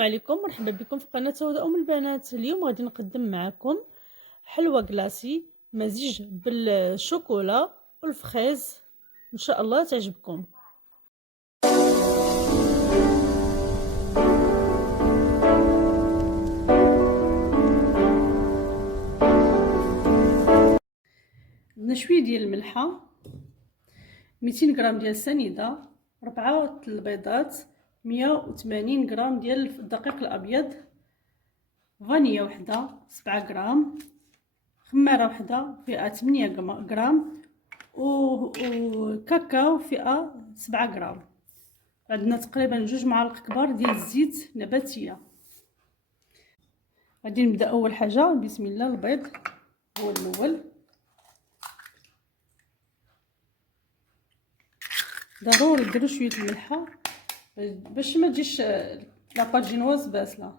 عليكم، مرحبا بكم في قناة سوداء ام البنات. اليوم غادي نقدم معكم حلوى كلاسي مزيج بالشوكولا والفخيز، ان شاء الله تعجبكم. عندنا شويه ديال الملحه، 200 غرام ديال السنيده، 4 البيضات، 180 غرام ديال الدقيق الابيض، فانيا وحده 7 غرام، خماره وحده فيها 8 غرام، وكاكاو فئة 7 غرام. عندنا تقريبا 2 معالق كبار ديال الزيت نباتيه. غادي نبدا اول حاجه، بسم الله. البيض هو الاول، ضروري ديروا شويه الملحه باش ما تجيش لاباط جينواز باسله.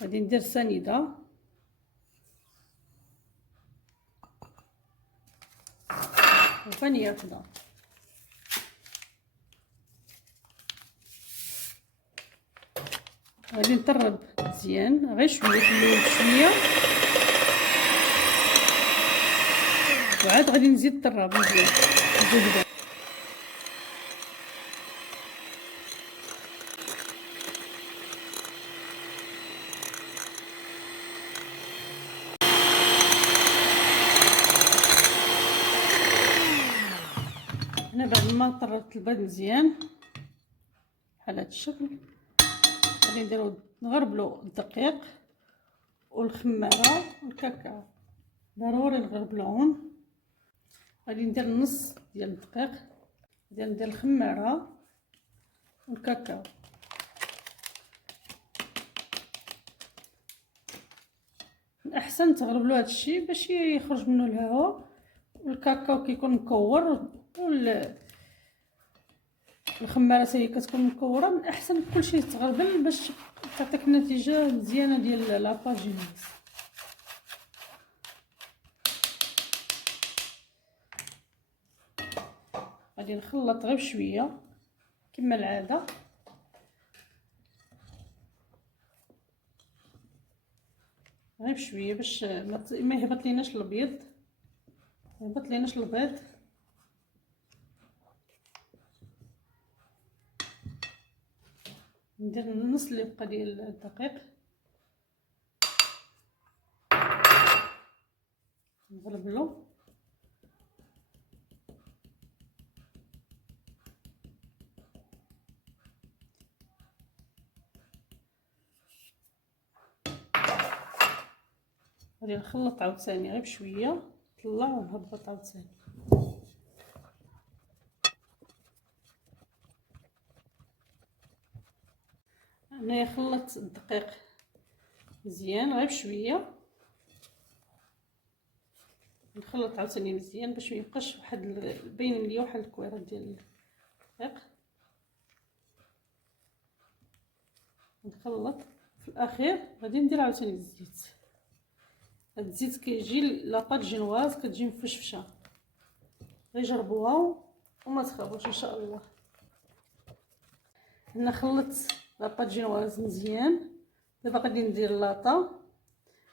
غادي ندير سنيده وفانيا وحده، غادي نطرب مزيان غير شويه في الاول شويه، وعاد غادي نزيد نطرب مزيان الزبده. هنا بعد ما طربت البيض مزيان بحال هذا الشكل، غادي نديرو نغربلو الدقيق والخماره والكاكاو، ضروري نغربلوهم. غادي ندير نص ديال الدقيق، غادي ندير الخماره والكاكاو. الاحسن تغربلو هذا الشيء باش يخرج منه الهواء، والكاكاو كيكون مكور والخماره حتى هي كتكون مكوره. من احسن كلشي يتغربل باش تعطيك نتيجه مزيانه ديال لاباجينيز. غادي نخلط غير بشويه كما العاده، غير بشويه باش ما يهبط ليناش البيض، ندير نص اللي بقى ديال الدقيق، نغربلو غادي نخلط عاوتاني غير بشويه، نطلع ونهبط عاوتاني. هنايا خلطت الدقيق مزيان غير بشويه، نخلط عاوتاني مزيان باش ما يبقاش واحد باين ليا واحد الكويرات ديال الدقيق. نخلط في الاخير غادي ندير عاوتاني الزيت. هاد الزيت كيجي لاباط جينواز كتجي مفشفشه، غير جربوها وما تخافوش ان شاء الله. هنا خلطت لاباط جينواز مزيان، دابا غادي ندير لاطه،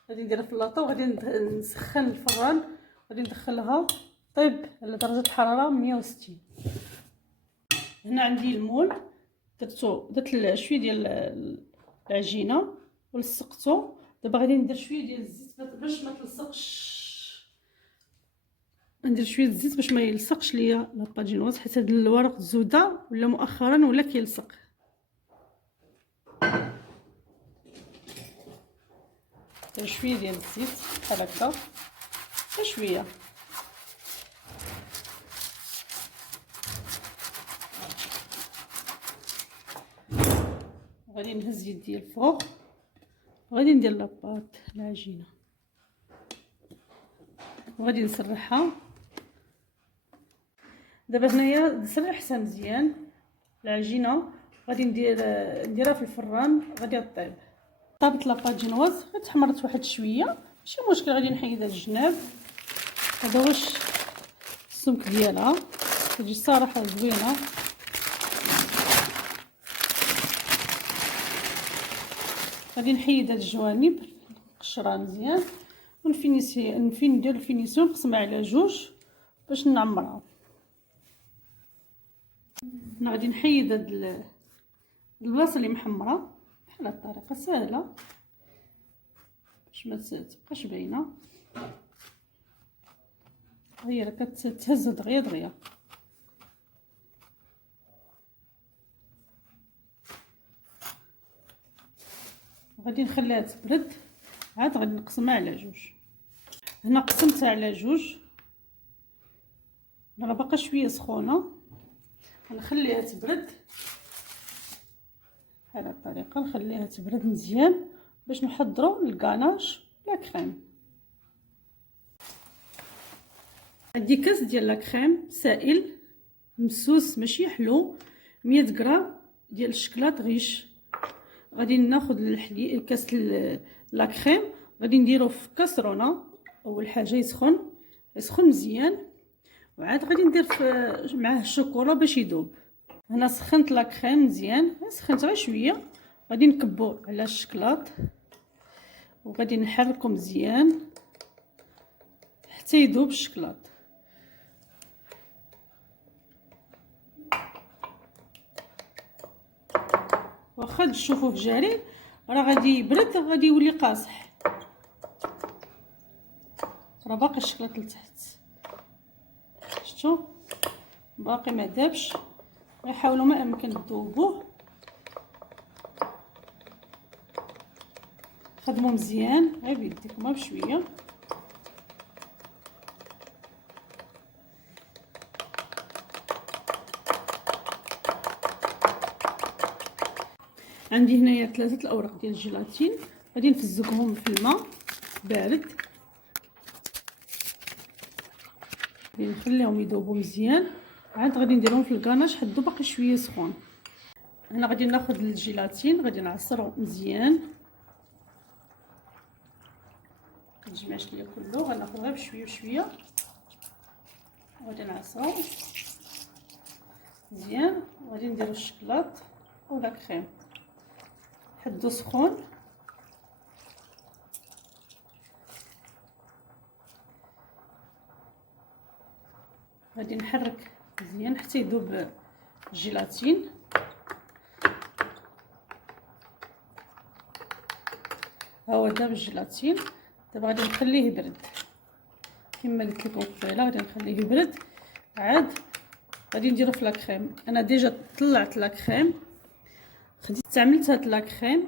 غادي نديرها في اللاطه وغادي نسخن الفران، غادي ندخلها طيب على درجه الحراره 160. هنا عندي المول، درت شويه ديال العجينه ولصقته. دابا غادي ندير شويه ديال الزيت باش ما تلصقش، ندير شويه الزيت باش ما يلصقش ليا لاباجينوز، حيت هاد الورق الزوده ولا مؤخرا ولا كيلصق. ندير شويه ديال الزيت بحال هكا، شويه غادي نهز يدي الفوق، غادي ندير لاباط العجينه وغادي نسرحها. دابا هنايا نسرحها مزيان العجينه، غادي نديرها في الفران، غادي طيب. طابت لاباط جينواز، تحمرت واحد شويه، ماشي مشكل. غادي نحيد هاد الجناب. هذا واش السمك ديالها كتجي الصراحه زوينه. غادي نحيد هاد الجوانب نقشرها مزيان ندير الفينيسيون، نقسمها على جوج باش نعمرها. انا غادي نحيد هاد البلاصه اللي محمره بحال هاد الطريقه سهله باش ما تبقاش باينه. هي راه كتهز دغيا دغيا. غادي نخليها تبرد، عاد غادي نقسمها على جوج. هنا قسمتها على جوج، راه باقا شويه سخونه. غنخليها تبرد بهذه الطريقه، نخليها تبرد مزيان باش نحضروا الكاناج لا كريم. عندي كاس ديال لا كريم سائل مسوس ماشي حلو، 100 غرام ديال الشكلاط غيش. غادي ناخذ الحليب كاس لا كريم، غادي نديروه في كاسرونه. اول حاجه يسخن مزيان، وعاد غادي ندير معاه الشوكولا باش يذوب. هنا سخنت لا كريم مزيان، سخنت غير شويه. غادي نكبو على الشكلاط وغادي نحركو مزيان حتى يذوب الشكلاط. واخا تشوفوه جاري راه غادي يبرد، غادي يولي قاصح. راه باقي الشكلاط لتحت، شفتوا باقي ما دابش. نحاولوا ما امكن تذوبوه. خدموا مزيان غير بيديكم بشويه. عندي هنايا 3 الاوراق ديال الجيلاتين، غادي نفزكهم في الماء بارد. غادي نخليهم يذوبوا مزيان، عاد غادي نديرهم في الكاناج حدو باقي شويه سخون. هنا غادي ناخذ الجيلاتين، غادي نعصرو مزيان. متجمعش ليا كله، غناخذ غير بشويه بشويه وغادي نعصرو مزيان. وغادي نديرو الشكلاط ولا كريم حدو سخون. غادي نحرك مزيان حتى يذوب الجيلاتين. ها هو داب الجيلاتين. دابا غادي نخليه يبرد كما قلت لكم قبيله، غادي نخليه يبرد. عاد غادي نديرو في لا كريم. انا ديجا طلعت لا كريم، استعملت هاد لا كريم.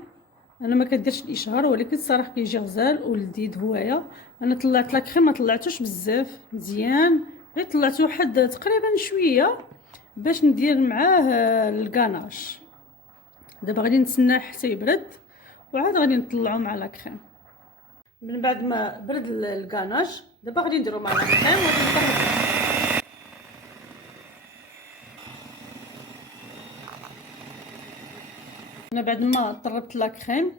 انا ما كديرش الاشهار، ولكن الصراحه كيجي غزال ولذيذ هوايه. انا طلعت لا كريم، ما طلعتوش بزاف مزيان، غير طلعت واحد تقريبا شويه باش ندير معاه الكاناج. دابا غادي نتسناه حتى يبرد وعاد غادي نطلعو مع لا كريم. من بعد ما برد الكاناج دابا غادي نديرو مع لا كريم وغادي نطربو. انا بعد ما طربت لا كريم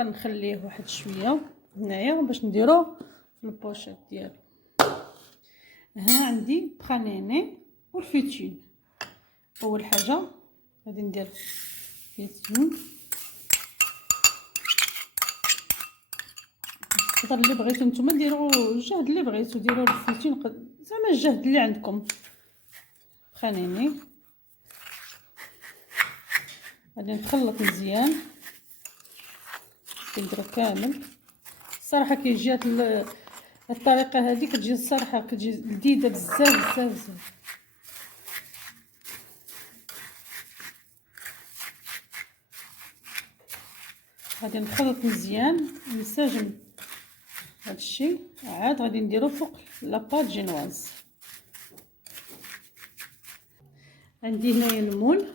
نخليه واحد شويه هنايا باش نديروه في البوشيط ديالو. هنا عندي بخانيني والفيتون. اول حاجه غادي ندير فيتون. القدر اللي بغيتو نتوما ديروا الجهد اللي بغيتو ديروا الفيتون، زعما الجهد اللي عندكم. بخانيني غادي نخلط مزيان، كنديرو كامل. الصراحه كيجي هاد الطريقه هذه كتجي الصراحه كتجي لذيذه بزاف بزاف بزاف. غادي نخلط مزيان نسجم هادشي. عاد غادي نديرو فوق لاباط جينواز. عندي هنايا المول،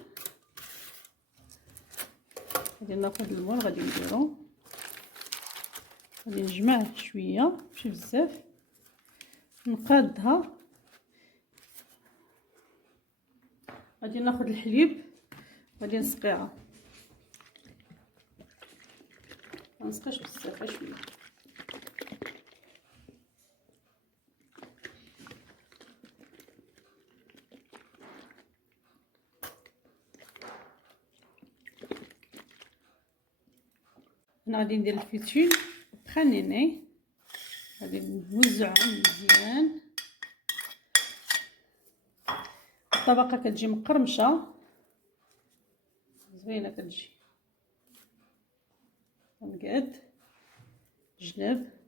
غادي ناخذ المول غادي نديرو، غادي نجمعه شويه ماشي بزاف، نقادها. غادي ناخذ الحليب غادي نسقيها، ما نسقيش بزاف غير شويه. انا غادي ندير الفيتون بخانيني، غادي نوزعهم مزيان. الطبقه كتجي مقرمشه زوينه، كتجي نقاد جناب.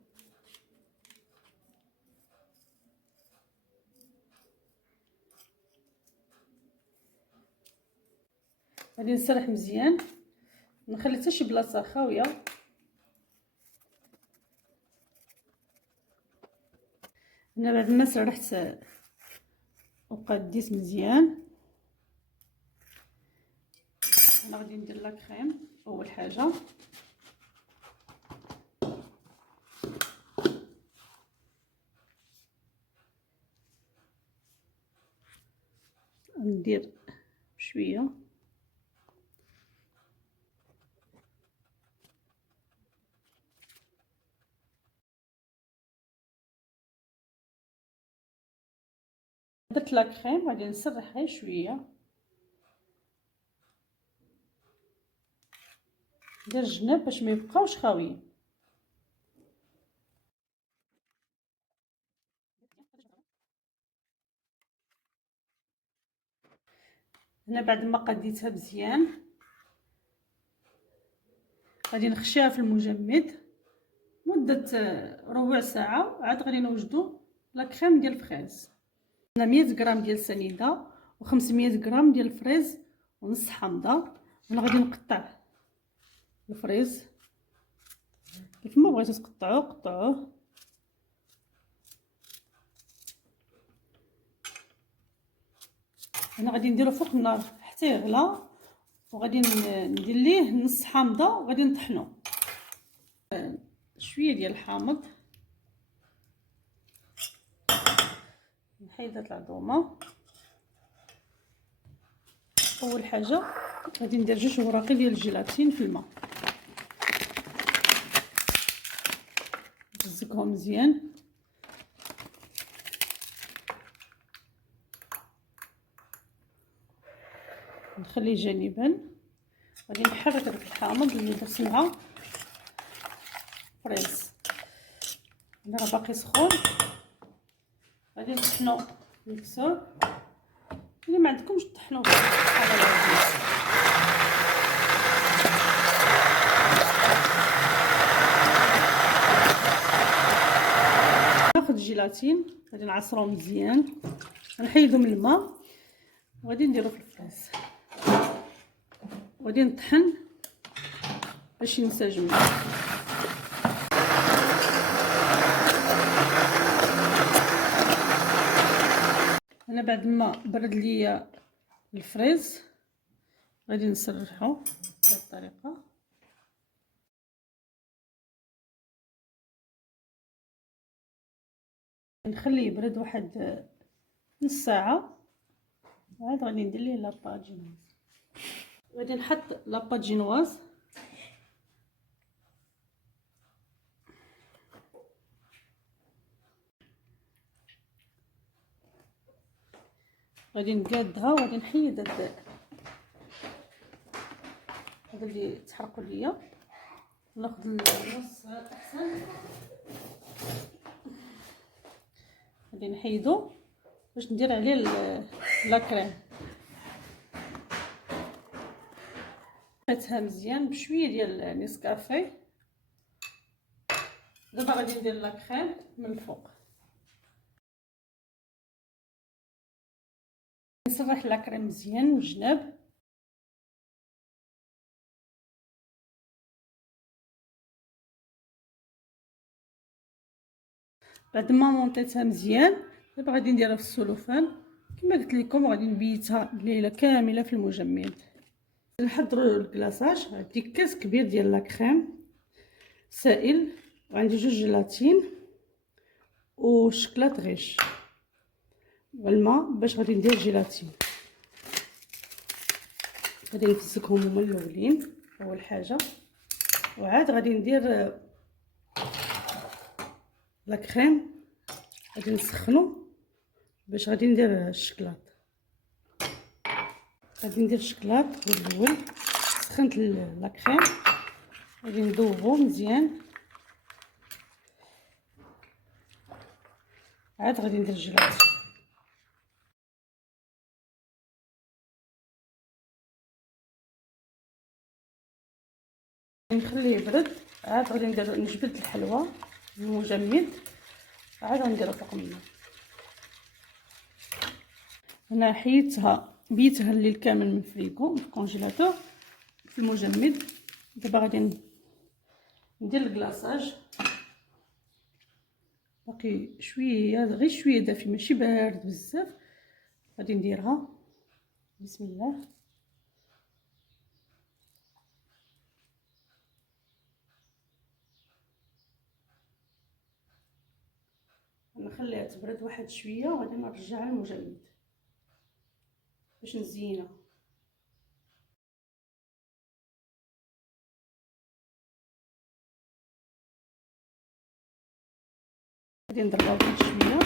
غادي نسرح مزيان، نخلي حتى شي بلاصه خاويه. انا بعد ما سرحت وقديت مزيان، انا غادي ندير لا كريم. اول حاجه ندير شويه درت لا كريم، غادي نسرح غير شويه، ندير الجناب باش ما يبقاوش خاويين. هنا بعد ما قديتها مزيان غادي نخشيها في المجمد مده ربع ساعه، عاد غادي نوجدوا لا كريم ديال الفريز. هنا 100 غرام ديال سنيده و500 غرام ديال الفريز ونص حامضه. انا غادي نقطع الفريز كيف ما بغيتو تقطعوه قطعوه. انا غادي نديرو فوق النار حتى يغلى، وغادي ندير ليه نص حامضه وغادي نطحنو شويه ديال الحامض. نحيد هاد العظومه. اول حاجه غادي ندير 2 وراقي ديال الجيلاتين في الماء، نمزقهم مزيان. نخليه جانبا. غادي نحرك داك الحامض اللي درت معاه فريز، انا راه باقي سخون. غادي نطحنو المكسور، اللي ما عندكمش طحنوه في الحاله العاديه. ناخذ الجيلاتين غادي نعصروه مزيان، نحيدو من الماء وغادي نديرو في الفريز، وغادي نطحن باش ينسجم. انا بعد ما برد ليا الفريز غادي نسرحو بهذه الطريقه. نخليه يبرد واحد نص ساعه، وعاد غادي ندير ليه لاباط جينواز. غادي نحط لاباط جينواز. غادي نقادها وغادي نحيد هاد اللي تحرقوا ليا. ناخذ النص احسن، غادي نحيدو باش ندير عليه لا كريم. حطيتها مزيان بشويه ديال نيسكافي. دابا غادي ندير لا كريم من الفوق. نسرح لا كريم مزيان من الجناب. بعد ما مونطيتها مزيان دابا غادي نديرها في السلوفان كما قلت لكم، غادي نبيتها ليله كامله في المجمد. نحضروا الكلاصاج. عندي كاس كبير ديال لا كريم سائل، وعندي 2 جيلاتين وشكلاط غيش والماء باش غادي ندير الجيلاتين. غادي نفسكهم هما الاولين اول حاجه، وعاد غادي ندير لا كريم. غادي نسخنو باش غادي ندير الشكلاط. غادي ندير الشكلاط هو الاول. سخنت لا كريم غادي نذوبو مزيان. عاد غادي ندير الجلاط. نخليه يبرد. عاد غادي نجبد الحلوى المجمد. عاد غنديرها فوق منه. انا بيتها الليل كامل من الفريغو في الكونجيلاتور في المجمد. دابا غادي ندير الكلاصاج. باقي شويه، غير شويه دافي ماشي بارد بزاف. غادي نديرها. بسم الله. نخليها تبرد واحد شويه وغادي نرجعها للمجمد باش نزينها. غادي نضربها واحد شويه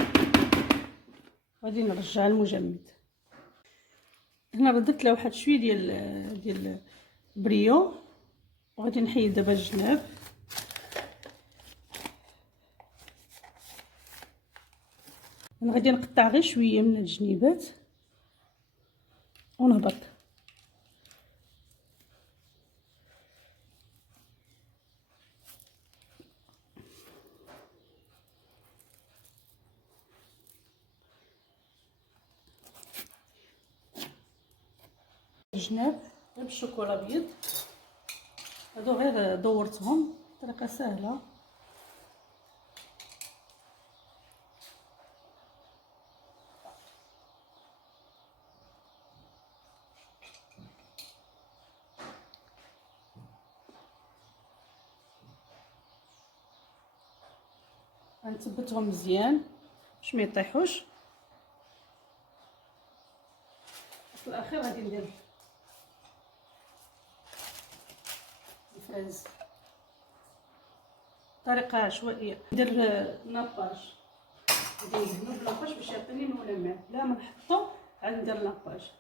وغادي نرجعها للمجمد. هنا ردت لها واحد شويه ديال بريو وغادي نحيد دابا الجناب. انا غادي نقطع غير شويه من الجنيبات ونهبط. الجناب غير بالشوكولا ابيض. هادو غير دورتهم بطريقه سهله. غنثبتهم مزيان باش ما يطيحوش. في الاخير غادي ندير الفريز بطريقه عشوائيه. ندير ناباج. غادي ندهنو بلاباج باش يعطيني لون لمع. بلا ما نحطو عاد ندير لاباج.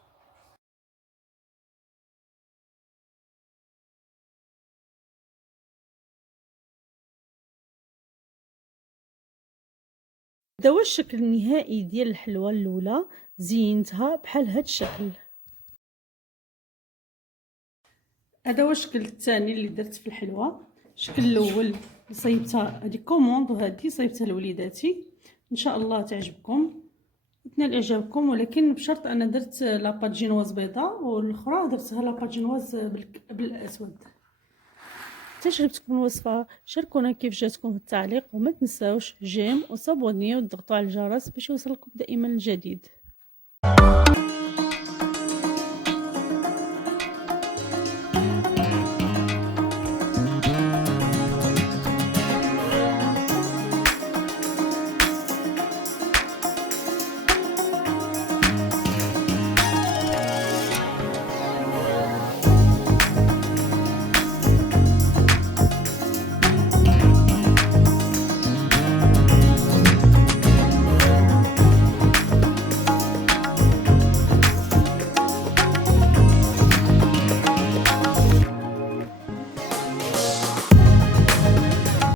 هذا هو الشكل النهائي ديال الحلوى الاولى. زينتها بحال هذا الشكل. هذا هو الشكل الثاني اللي درت في الحلوى. الشكل الاول صايبتها هذه كوموند وهذه صايبتها لوليداتي. ان شاء الله تعجبكم وتنال اعجابكم، ولكن بشرط انا درت لاباط جينواز بيضاء والاخرى درتها لاباط جينواز بالاسود. عجبتكم الوصفه شاركونا كيف جاتكم في التعليق، وما تنساوش جيم وصابوني وتضغطوا على الجرس باش يوصلكم دائما الجديد.